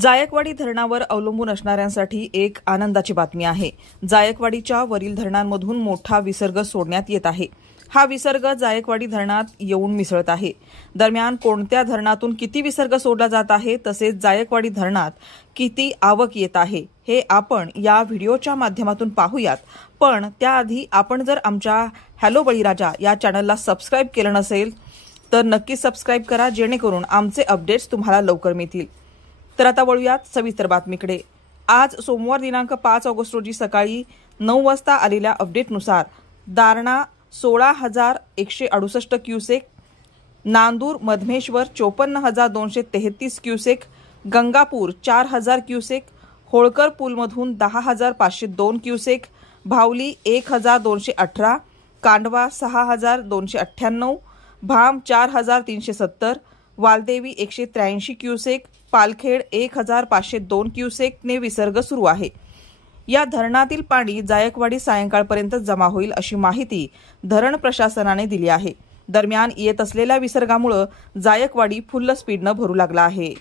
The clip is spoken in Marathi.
जायकवाडी धरणावर अवलंबून असणाऱ्यांसाठी एक आनंदाची बातमी आहे। जायकवाडीच्या वरील धरणांमधून मोठा विसर्ग सोडण्यात येत आहे। हा विसर्ग जायकवाडी धरणात येऊन मिसळत आहे। दरम्यान कोणत्या धरणातून किती विसर्ग सोडला जात आहे तसेच जायकवाडी धरणात किती आवक येत आहे हे आपण या व्हिडिओच्या माध्यमातून पाहूयात। पण त्याआधी आपण जर आमच्या हॅलो बळीराजा या चॅनलला सबस्क्राइब केलं नसेल तर नक्की सबस्क्राइब करा, जेणेकरून आमचे अपडेट्स तुम्हाला लवकर मिळतील। तर आता वळूयात सविस्तर बातमीकडे। आज सोमवार दिनांक 5 ऑगस्ट रोजी सकाळी 9 वाजता आलेल्या अपडेटनुसार Darna 16,168 cusec, Nandur Madhmeshwar 54,233 cusec, Gangapur 4,000 cusec, Holkar पूलमधून 10,502 cusec, Bhavali 1,218, Kandwa 6,298, Bham 4,370, Waldevi 183 cusec, Palkhed 1,502 cusec ने विसर्ग सुरू आहे। या धरणातील पाणी जायकवाडी सायंकाळपर्यंत जमा होईल अशी माहिती धरण प्रशासनाने दिली आहे। दरम्यान येत असलेल्या विसर्गामुळे जायकवाडी फुल्ल स्पीडने भरू लागला आहे।